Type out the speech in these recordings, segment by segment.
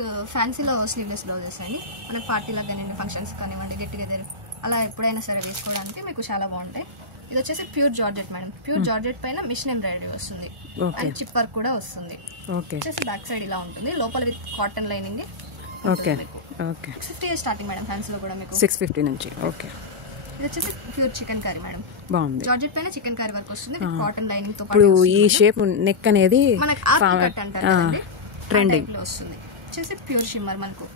మీకు ఫ్యాన్సీలో sleeveless blouses అండి. మనకి పార్టీలకు కానివ్వండి, ఫంక్షన్స్ కానివ్వండి, గెట్ టుగెదర్ అలా ఎప్పుడైనా సరే వేసుకోవడానికి మీకు చాలా బాగుంటాయి. ఇది వచ్చేసి pure georgette madam. Pure georgette పైన మిషన్ ఎంబ్రాయిడరీ వస్తుంది అండ్ చిప్ వర్క్ కూడా వస్తుంది. వచ్చేసి బ్యాక్ సైడ్ ఇలా ఉంటుంది, లోపల with cotton lining. 650 starting madam ఫ్యాన్సీలో కూడా మీకు 650 నుంచి. ఇది వచ్చేసి ప్యూర్ చికెన్ కర్రీ మేడం. బాగుంది. జార్జెట్ పైన చికెన్ కర్రీ వర్క్ వస్తుంది విత్ కాటన్ లైనింగ్ తో పాటు. ఈ షేప్ నెక్ అనేది మనకి ఆర్క్ కట్ అంటారు కదండి, ట్రెండింగ్ లో వస్తుంది. వచ్చేసి ప్యూర్ షిమ్మర్ మనకు.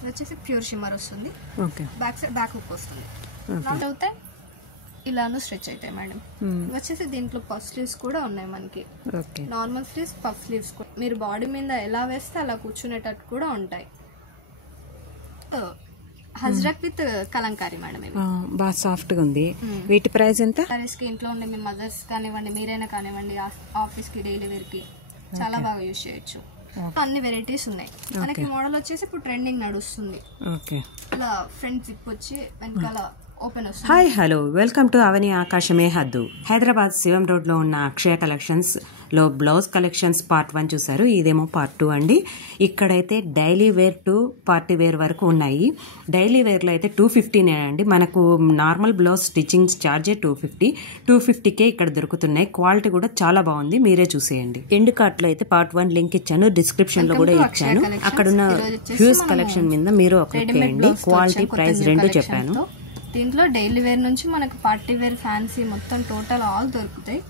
ఇది వచ్చేసి ప్యూర్ షిమ్మర్ వస్తుంది. బ్యాక్ సైడ్ బ్యాక్ హుక్ వస్తుంది. రౌండ్ అవుతాయి, ఇలాను స్ట్రెచ్ అవుతాయి మేడం. వచ్చేసి దీంట్లో పఫ్ స్లీవ్స్ కూడా ఉన్నాయి మనకి. నార్మల్ స్లీవ్స్, పఫ్ స్లీవ్స్ మీరు బాడీ మీద ఎలా వేస్తే అలా కూర్చునేటట్టు కూడా ఉంటాయి. Ajrakh with Kalamkari madam. ఇవి బాగా సాఫ్ట్ గా ఉంది. వీటి ప్రైస్ ఎంత? సారీస్ కి ఇంట్లో ఉండే మీ మదర్స్ కానివ్వండి, మీరైనా కానివ్వండి, ఆఫీస్ కి డైలీ వేర్ కి చాలా బాగా యూజ్ చేయొచ్చు. అన్ని వెరైటీస్ ఉన్నాయి మనకి. మోడల్ వచ్చేసి ఇప్పుడు ట్రెండింగ్ నడుస్తుంది. ఇలా ఫ్రంట్ జిప్ వచ్చి వెనకాల ఓపెన్ వస్తుంది. Hi hello, welcome to Avani ఆకాశమే హద్దు. హైదరాబాద్ శివం రోడ్ లో ఉన్న అక్షయ కలెక్షన్స్ లో బ్లౌజ్ కలెక్షన్స్ పార్ట్ 1 చూసారు. ఇదేమో పార్ట్ 2 అండి. ఇక్కడైతే daily wear to party wear వరకు ఉన్నాయి. డైలీ వేర్ లో అయితే 250 అండి. మనకు నార్మల్ బ్లౌజ్ స్టిచ్చింగ్ చార్జే 250కే ఇక్కడ దొరుకుతున్నాయి. క్వాలిటీ కూడా చాలా బాగుంది, మీరే చూసేయండి. ఎండ్ కార్ట్ లో అయితే పార్ట్ 1 లింక్ ఇచ్చాను, డిస్క్రిప్షన్ లో కూడా ఇచ్చాను. అక్కడున్న హ్యూజ్ కలెక్షన్ మీద మీరు క్లిక్ చేయండి. క్వాలిటీ ప్రైస్ రెండు చెప్పాను. దీంట్లో డైలీ వేర్ నుంచి మనకు పార్టీ వేర్, ఫ్యాన్సీ మొత్తం టోటల్ ఆల్ దొరుకుతాయి.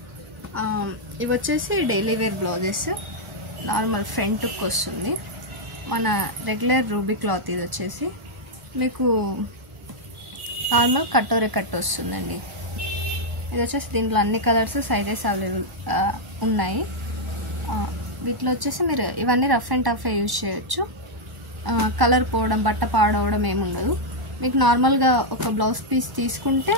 ఇవి వచ్చేసి daily wear blouses. Normal front look వస్తుంది. మన రెగ్యులర్ రూబీ క్లాత్. ఇది వచ్చేసి మీకు నార్మల్ కటోరే కట్ వస్తుందండి. ఇది వచ్చేసి దీంట్లో అన్ని కలర్స్, సైజెస్ అవైలబుల్ ఉన్నాయి. వీటిలో వచ్చేసి మీరు ఇవన్నీ రఫ్ అండ్ టఫ్ యూజ్ చేయొచ్చు. కలర్ పోవడం, బట్ట పాడవడం ఏముండదు. మీకు నార్మల్గా ఒక బ్లౌజ్ పీస్ తీసుకుంటే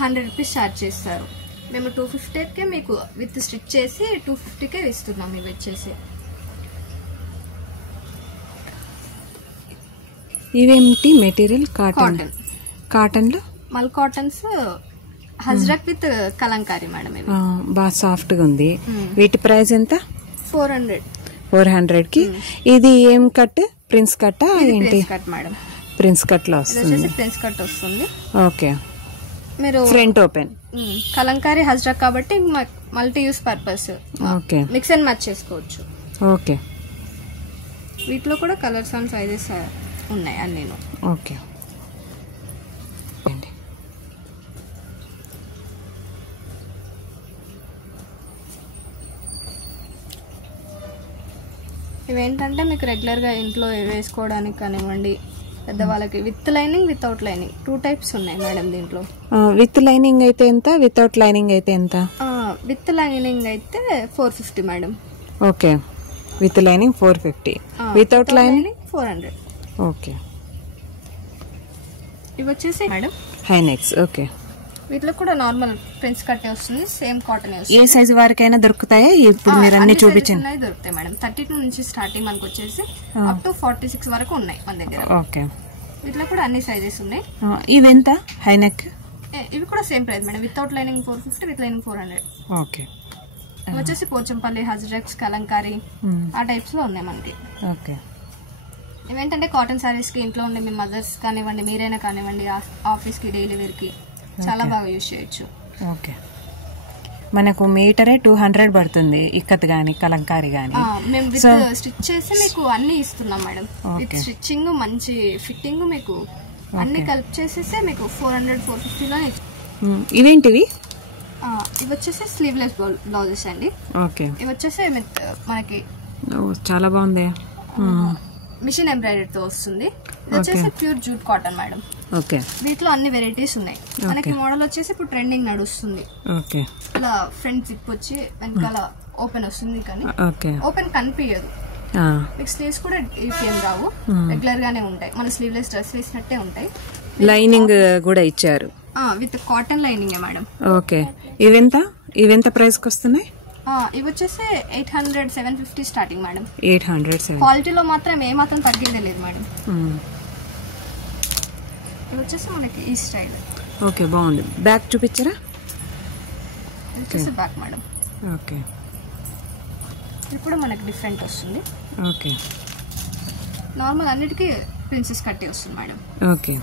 100 రూపీస్ ఛార్జ్ చేస్తారు. మేము 250కే మీకు విత్ స్టిచ్ చేసి 250కే ఇస్తున్నాం. ఇవి వచ్చేసి ఇవేంటి మెటీరియల్? కాటన్ లో మల్ cottons, Ajrakh with Kalamkari madam. ఇవి బాగా సాఫ్ట్ గా ఉంది. వీటి ప్రైస్ ఎంత? 400 కి. ఇది ఏం కట్? ప్రిన్స్ కట్టా ఏంటి? Cut madam. ప్రిన్స్ కట్ లో వస్తుంది. ప్రిన్స్ కట్ వస్తుంది. ఓకే. మీరు ఫ్రంట్ ఓపెన్ కలంకారీ, హజ్రక్ కాబట్టి multi use purpose. Okay. Mix and match చేసుకోవచ్చు. ఓకే. వీటిలో కూడా కలర్స్ అండ్ సైజెస్ ఉన్నాయి అన్నీ. ఓకే. ఇవేంటంటే మీకు రెగ్యులర్గా ఇంట్లో వేసుకోవడానికి కానివ్వండి, పెద్దవాళ్ళకి with lining, without lining 2 types ఉన్నాయి మేడం దీంట్లో. విత్ లైనింగ్ అయితే ఎంత? వితౌట్ లైనింగ్ అయితే ఎంత? విత్ లైనింగ్ అయితే 450 madam. Okay. With lining 450, without lining 400. Okay. ఇవి వచ్చేసి మేడం హై నెక్స్. ఓకే. వీటిలో కూడా నార్మల్ ప్రిన్స్ కట్టే వస్తుంది, సేమ్ కాటన్. ఏ సైజు వరకైనా దొరుకుతాయా? ఇప్పుడు మీరు అన్ని చూపించండి. దొరుకుతాయి మేడం. 32 నుంచి స్టార్టింగ్ మనకు వచ్చేసి అప్ టు 46 వరకు ఉన్నాయి మన దగ్గర. ఓకే. వీటిలో కూడా అన్ని సైజెస్ ఉన్నాయి. ఇవి ఎంత? హై నెక్ ఇవి కూడా same price madam. Without lining 450, with lining 400. Okay. వచ్చేసి పోచంపల్లి, హజ్రక్స్, కలంకారీ ఆ టైప్స్ లో ఉన్నాయి మనకి. ఓకే. ఇవేంటంటే కాటన్ సారీస్ కి ఇంట్లో ఉండే మీ మదర్స్ కానివ్వండి, మీరైనా కానివ్వండి, ఆఫీస్ కి డైలీ వేర్ కి చాలా బాగా యూజ్ చేయొచ్చు. ఓకే. మనకు మీటరే 200 పడుతుంది. ఇక్కత్ గానీ, కలంకారీ గానీ. మేము విత్ స్టిచ్ చేసి మీకు అన్ని ఇస్తున్నాం మేడం. విత్ స్టిచ్చింగ్, మంచి ఫిట్టింగ్, మీకు అన్ని కలిపి చేసేస్తే మీకు 400, 450లో. ఇవేంటివి? ఇవి వచ్చేసి స్లీవ్లెస్ బ్లౌజెస్ అండి. ఓకే. ఇవి వచ్చేసి మనకి చాలా బాగుంది. మిషన్ ఎంబ్రాయిడరీతో వస్తుంది. ఇది వచ్చేసి pure jute cotton madam. Okay. వీటిలో అన్ని వెరైటీస్ ఉన్నాయి మనకి. మోడల్ వచ్చేసి ఇప్పుడు ట్రెండింగ్ నడుస్తుంది. ఓకే. ఇలా ఫ్రంట్ జిప్ వచ్చి వెనకాల ఓపెన్ వస్తుంది, కానీ ఓపెన్ కనిపించదు. మీకు స్లీవ్స్ కూడా ఏం రావు, రెగ్యులర్ గానే ఉంటాయి. మన స్లీవ్లెస్ డ్రెస్ వేసినట్టే ఉంటాయి. లైనింగ్ కూడా ఇచ్చారు with cotton lining madam. Okay. ఇవెంత ప్రైస్ కి వస్తున్నాయి? ఇవి వచ్చేసి 800, 750 స్టార్టింగ్ మేడం. 800. క్వాలిటీలో మాత్రం ఏమాత్రం తగ్గిందే లేదు మేడం. ఇవి వచ్చేసి మనకి ఈ స్టైల్. ఓకే, బాగుంది. బ్యాక్ చూపించరా? వచ్చేసి బ్యాక్ మేడం. ఓకే. ఇప్పుడు మనకి డిఫరెంట్ వస్తుంది. ఓకే. నార్మల్ అన్నిటికీ ప్రిన్సెస్ కట్టి వస్తుంది మేడం. ఓకే.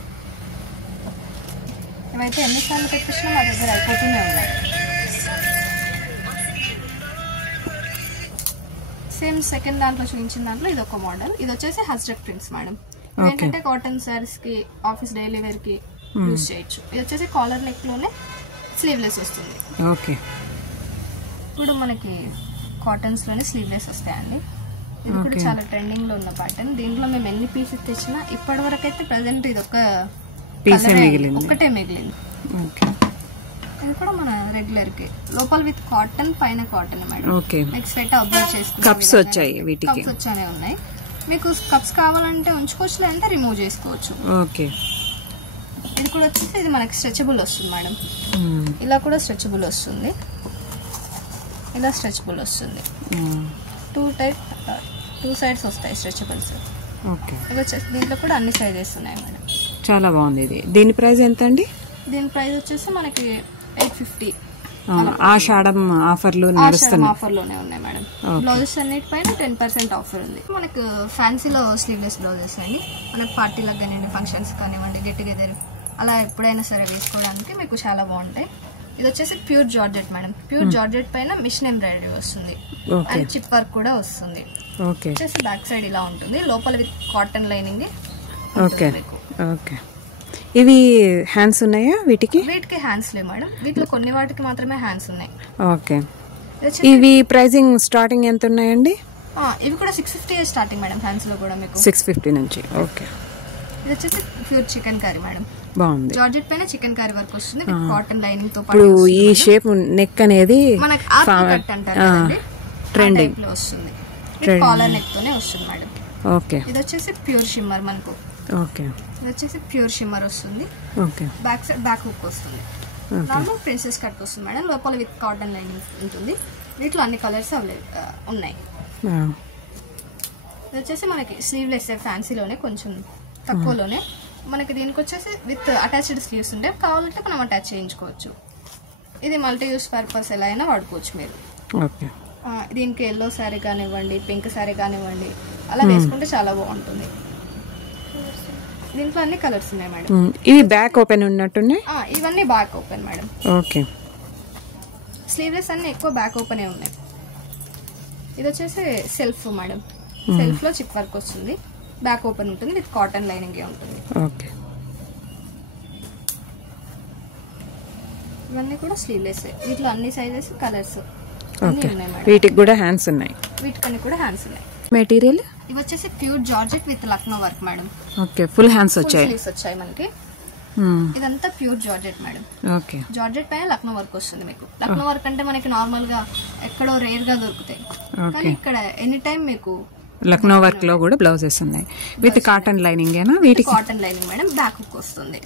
ఇవైతే ఎన్నిసార్లు తెప్పించినా మా దగ్గర అయిపోతూనే ఉన్నాయి. సేమ్ సెకండ్ దాంట్లో చూపించిన దాంట్లో ఇది ఒక మోడల్. ఇది వచ్చేసి హజ్రక్ ప్రింట్స్ మేడం. ఏంటంటే కాటన్ శారీస్ కి, ఆఫీస్ డైలీ వేర్ కి యూజ్ చేయొచ్చు. ఇది వచ్చేసి కాలర్ నెక్ లోనే స్లీవ్లెస్ వస్తుంది. ఓకే. ఇప్పుడు మనకి కాటన్స్ లోనే స్లీవ్లెస్ వస్తాయండి. ఇది కూడా చాలా ట్రెండింగ్ లో ఉన్న ప్యాటర్న్. దీంట్లో మేము ఎన్ని పీసెస్ తెచ్చినా ఇప్పటి వరకు అయితే ప్రెసెంట్ ఇది ఒక్కటే మిగిలింది. ఇది కూడా మన రెగ్యులర్ కి లోపల విత్ కాటన్, పైన cotton madam. Next sweat observe చేసుకుంటే కప్స్ వచ్చాయి, వీటికి కప్స్ వచ్చానే ఉన్నాయి. మీకు కప్స్ కావాలంటే ఉంచుకోవచ్చు, లేదంటే రిమూవ్ చేసుకోవచ్చు. ఓకే. ఇది కూడా వచ్చేసి ఇది మనకి స్ట్రెచబుల్ వస్తుంది మేడం. ఇలా కూడా స్ట్రెచబుల్ వస్తుంది, ఇలా స్ట్రెచబుల్ వస్తుంది. టూ సైడ్స్ వస్తాయి స్ట్రెచబుల్స్. ఓకే. ఇవి వచ్చేసి దీంట్లో కూడా అన్ని సైజెస్ ఉన్నాయి మేడం. చాలా బాగుంది ఇది. దీని ప్రైస్ ఎంత అండి? దీని ప్రైస్ వచ్చేసి మనకి 850. ఆషాఢం ఆఫర్లు నడుస్తున్నాయి. ఆఫర్లోనే ఉన్నాయి మేడం. బ్లౌజెస్ అన్నిటిపైన 10% ఆఫర్ ఉంది. మనకు ఫ్యాన్సీలో స్లీవ్లెస్ బ్లౌజెస్ అండి. మనకు పార్టీలకు కానివ్వండి, ఫంక్షన్స్ కానివ్వండి, గెట్ టుగెదర్ అలా ఎప్పుడైనా సరే వేసుకోవడానికి మీకు చాలా బాగుంటాయి. ఇది వచ్చేసి pure georgette madam. Pure georgette పైన మిషన్ ఎంబ్రాయిడరీ వస్తుంది అండ్ చిప్ వర్క్ కూడా వస్తుంది. వచ్చేసి బ్యాక్ సైడ్ ఇలా ఉంటుంది, లోపల విత్ కాటన్ లైనింగ్. ఓకే. ఇవి హ్యాండ్స్ ఉన్నాయా వీటికి? వీటికి హ్యాండ్స్ లేవు మేడం. వీటిలో కొన్ని వాటికి మాత్రమే హ్యాండ్స్ ఉన్నాయి. ఓకే. ఇవి ప్రైసింగ్ స్టార్టింగ్ ఎంత ఉన్నాయండి? ఇవి కూడా 650 స్టార్టింగ్ మేడం. హ్యాండ్స్ లో కూడా మీకు 650 నుంచి. ఓకే. ఇది వచ్చేసి ప్యూర్ చికెన్ కర్రీ మేడం. బాగుంది. జార్జెట్ పైన చికెన్ కర్రీ వర్క్ వస్తుంది విత్ కాటన్ లైనింగ్ తో పాటు. ఈ షేప్ నెక్ అనేది మనకి కట్ అంటారు కదండి, ట్రెండింగ్ లో వస్తుంది. కాలర్ నెక్ తోనే వస్తుంది మేడం. ఓకే. ఇది వచ్చేసి ప్యూర్ షిమ్మర్ మనకు. ఓకే. ఇది వచ్చేసి ప్యూర్ షిమ్మర్ వస్తుంది. Okay. Back side back hook వస్తుంది. నార్మల్ ప్రిన్సెస్ కట్ వస్తుంది మేడం. లోపల విత్ కాటన్ లైనింగ్ ఉంటుంది. వీటిలో అన్ని కలర్స్ ఉన్నాయి. ఇది వచ్చేసి మనకి స్లీవ్లెస్ ఫ్యాన్సీలోనే కొంచెం తక్కువలోనే మనకి. దీనికి వచ్చేసి విత్ అటాచ్డ్ స్లీవ్స్ ఉంటే కావాలంటే మనం అటాచ్ చేయించుకోవచ్చు. ఇది మల్టీ యూస్ పర్పస్ ఎలా అయినా వాడుకోవచ్చు మీరు. దీనికి ఎల్లో శారీ కానివ్వండి, పింక్ శారీ కానివ్వండి, అలా వేసుకుంటే చాలా బాగుంటుంది. దీంట్లో అన్ని కలర్స్ ఉన్నాయి మేడం. ఇవి బ్యాక్ ఓపెన్ ఉన్నట్టున్నాయి. ఇవన్నీ back open madam. Okay. Sleeveless అన్ని ఎక్కువ బ్యాక్ ఓపెన్ ఉన్నాయి. ఇది వచ్చేసి సెల్ఫ్ మేడం. సెల్ఫ్ లో చిప్ వర్క్ వస్తుంది, బ్యాక్ ఓపెన్ ఉంటుంది విత్ కాటన్ లైనింగ్ ఉంటుంది. ఓకే. ఇవన్నీ కూడా స్లీవ్లెస్. వీటిలో అన్ని సైజెస్, కలర్స్ ఉన్నాయి మేడం. వీటికి కూడా హ్యాండ్స్ ఉన్నాయి. వీటికన్నీ కూడా హ్యాండ్స్ ఉన్నాయి. మెటీరియల్ ఇవి వచ్చేసి pure georgette with Lucknow work madam. Okay. Full hands వచ్చాయి. స్లీవ్స్ వచ్చాయి మనకి. ఇదంతా pure georgette madam. Okay. Georgette పైన లక్నో వర్క్ వస్తుంది మీకు. లక్నో వర్క్ అంటే మనకి నార్మల్ గా ఎక్కడో రేర్ గా దొరుకుతాయి, కానీ ఇక్కడ ఎనీ టైం మీకు లక్నో వర్క్ లో కూడా బ్లౌజెస్ ఉన్నాయి విత్ కాటన్ లైనింగ్. వీటికి cotton lining madam. Back hook వస్తుంది.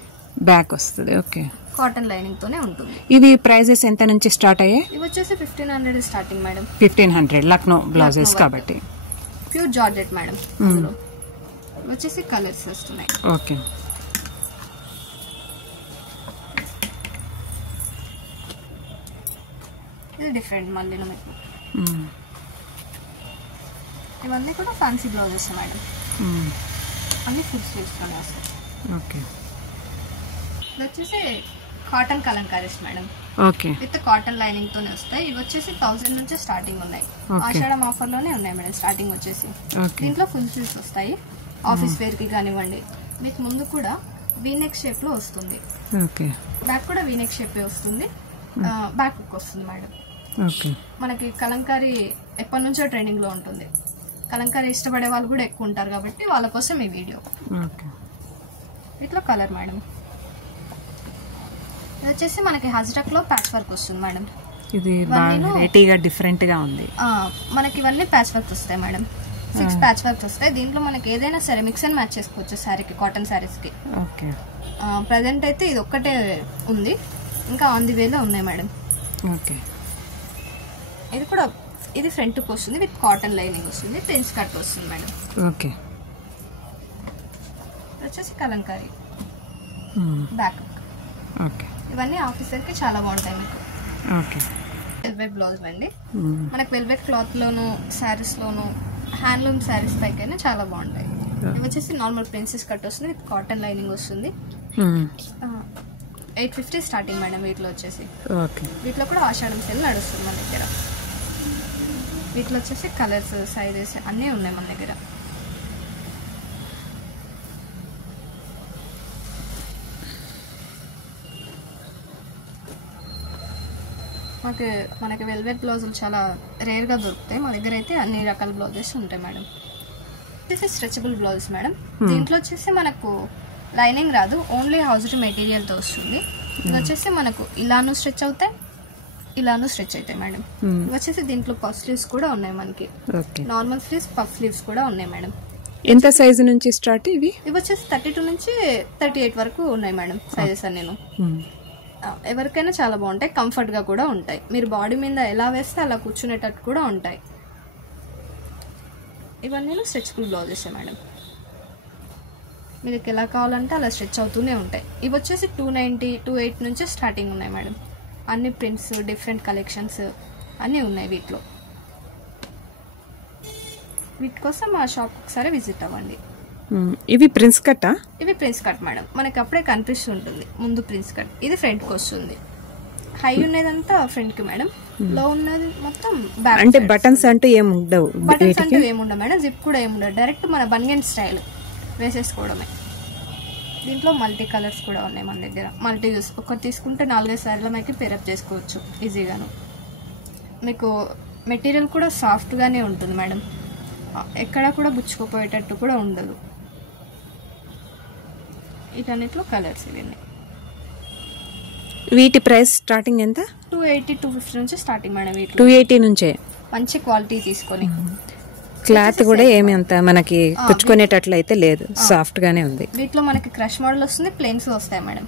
బ్యాక్ వస్తుంది. ఓకే. కాటన్ లైనింగ్ తోనే ఉంటుంది. ఇవి ప్రైజెస్ ఎంత నుంచి స్టార్ట్ అయ్యాయి? ఇవి వచ్చేసి 1500 స్టార్టింగ్ మేడం. 1500 లక్నో బ్లౌజెస్ కాబట్టి. Pure georgette madam. వచ్చేసి కలర్స్ వస్తున్నాయి. ఓకే. ఇది డిఫరెంట్ మళ్ళీ మీకు. ఇవన్నీ కూడా ఫ్యాన్సీ బ్లౌజెస్ మేడం. అన్ని ఫుల్ స్లీవ్స్ లోనే వస్తాయి. ఓకే. ఇది వచ్చేసి cotton kalamkaris madam. Okay. With cotton lining తోనే వస్తాయి. ఇవి వచ్చేసి 1000 నుంచి స్టార్టింగ్ ఉన్నాయి. ఆషాఢం ఆఫర్ లోనే ఉన్నాయి మేడం స్టార్టింగ్ వచ్చేసి. దీంట్లో ఫుల్ స్లీవ్స్ వస్తాయి. ఆఫీస్ వేర్ కి కానివ్వండి. మీకు ముందు కూడా వీనెక్ షేప్ లో వస్తుంది. ఓకే. బ్యాక్ కూడా వీనెక్ షేప్ వస్తుంది. బ్యాక్ హుక్ వస్తుంది మేడం. ఓకే. మనకి కలంకారీ ఎప్పటి నుంచో ట్రెండింగ్ లో ఉంటుంది. కలంకారీ ఇష్టపడే వాళ్ళు కూడా ఎక్కువ ఉంటారు కాబట్టి వాళ్ళ కోసం ఈ వీడియో. ఓకే. ఇట్లా కలర్ మేడం. ఇది వచ్చేసి మనకి హజ్రక్ లో ప్యాచ్ వర్క్ వస్తుంది మేడం. ఇది వెరైటీగా డిఫరెంట్ గా ఉంది. మనకి ఇవన్నీ ప్యాచ్ వర్క్ వస్తాయి మేడం. 6 ప్యాచ్ వర్క్స్ వస్తాయి. దీంట్లో మనకి ఏదైనా సరే మిక్స్ అండ్ మ్యాచ్ చేసుకోవచ్చు శారీకి, కాటన్ శారీస్ కి. ఓకే. ప్రెసెంట్ అయితే ఇది ఒక్కటే ఉంది, ఇంకా ఆన్ ది వేలో ఉన్నాయి మేడం. ఓకే. ఇది కూడా ఇది ఫ్రంట్ కి వస్తుంది విత్ కాటన్ లైనింగ్ వస్తుంది. ప్రిన్స్ కట్ వస్తుంది మేడం. ఓకే. వచ్చేసి కలంకారీ బ్యాక్. ఓకే. ఇవన్నీ ఆఫీసర్ కి చాలా బాగుంటాయి మీకు. ఓకే. వెల్వెట్ బ్లౌజ్ అండి. మనకి వెల్వెట్ క్లాత్ లోను, శారీస్ లోను, హ్యాండ్లూమ్ శారీస్ పైకైనా చాలా బాగుంటాయి. ఇవి వచ్చేసి నార్మల్ ప్రిన్సెస్ కట్ వస్తుంది, విత్ కాటన్ లైనింగ్ వస్తుంది. 850 స్టార్టింగ్ మేడం వీటిలో వచ్చేసి. వీటిలో కూడా ఆషాఢం సేల్ నడుస్తుంది మన దగ్గర. వీటిలో వచ్చేసి కలర్స్, సైజెస్ అన్నీ ఉన్నాయి మన దగ్గర. మనకి వెల్వెట్ బ్లౌజులు చాలా రేర్గా దొరుకుతాయి. మా దగ్గర అయితే అన్ని రకాల బ్లౌజెస్ ఉంటాయి మేడం. వచ్చేసి స్ట్రెచబుల్ బ్లౌజ్ మేడం. దీంట్లో వచ్చేసి మనకు లైనింగ్ రాదు, ఓన్లీ హౌస్డ్ మెటీరియల్తో వస్తుంది. ఇది వచ్చేసి మనకు ఇలాను స్ట్రెచ్ అవుతాయి, ఇలాను స్ట్రెచ్ అవుతాయి మేడం. ఇవి వచ్చేసి దీంట్లో పఫ్ స్లీవ్స్ కూడా ఉన్నాయి మనకి. నార్మల్ స్లీవ్స్, పఫ్ స్లీవ్స్ కూడా ఉన్నాయి మేడం. ఎంత సైజు నుంచి స్టార్ట్ ఇవి? ఇవి వచ్చేసి 32 నుంచి 38 వరకు ఉన్నాయి మేడం సైజెస్ అన్ని. ఎవరికైనా చాలా బాగుంటాయి, కంఫర్ట్ గా కూడా ఉంటాయి. మీరు బాడీ మీద ఎలా వేస్తే అలా కూర్చునేటట్టు కూడా ఉంటాయి. ఇవన్నీ స్ట్రెచబుల్ బ్లౌజెస్ మేడం. మీకు ఎలా కావాలంటే అలా స్ట్రెచ్ అవుతూనే ఉంటాయి. ఇవి వచ్చేసి 290, 280 నుంచి స్టార్టింగ్ ఉన్నాయి మేడం. అన్ని ప్రింట్స్, డిఫరెంట్ కలెక్షన్స్ అన్నీ ఉన్నాయి వీటిలో. వీటి కోసం మా షాప్ ఒకసారి విజిట్ అవ్వండి. ఇవి ప్రిన్స్ కట్టా? ఇవి ప్రిన్స్ కట్ మేడం. మనకి అప్పుడే కనిపిస్తుంటుంది ముందు ప్రిన్స్ కట్. ఇది ఫ్రంట్ కి వస్తుంది. హై ఉన్నదంతా ఫ్రంట్ కి మేడం, లో ఉన్నది మొత్తం బ్యాక్. అంటే బటన్స్ అంటూ ఏముండవు? బటన్స్ అంటూ ఏముండవు మేడం, జిప్ కూడా ఏముండవు. డైరెక్ట్ మన బనియన్ స్టైల్ వేసేసుకోవడమే. దీంట్లో మల్టీ కలర్స్ కూడా ఉన్నాయి మన దగ్గర. మల్టీ యూస్ ఒకటి తీసుకుంటే 4-5 సార్లు మనకి పేరప్ చేసుకోవచ్చు ఈజీగాను. మీకు మెటీరియల్ కూడా సాఫ్ట్గానే ఉంటుంది మేడం, ఎక్కడ కూడా గుచ్చుకుపోయేటట్టు కూడా ఉండదు. వీటన్నిటిలో కలర్స్ ఇవన్నీ. వీటి ప్రైస్ స్టార్టింగ్ ఎంత? 280, 250 నుంచి స్టార్టింగ్ మేడం. వీటి 280 నుంచే మంచి క్వాలిటీ తీసుకొని. క్లాత్ కూడా ఏమి అంత మనకి కుచ్చుకునేటట్లు అయితే లేదు, సాఫ్ట్ గానే ఉంది. వీటిలో మనకి క్రష్ మోడల్ వస్తుంది, ప్లెయిన్స్ వస్తాయి మేడం.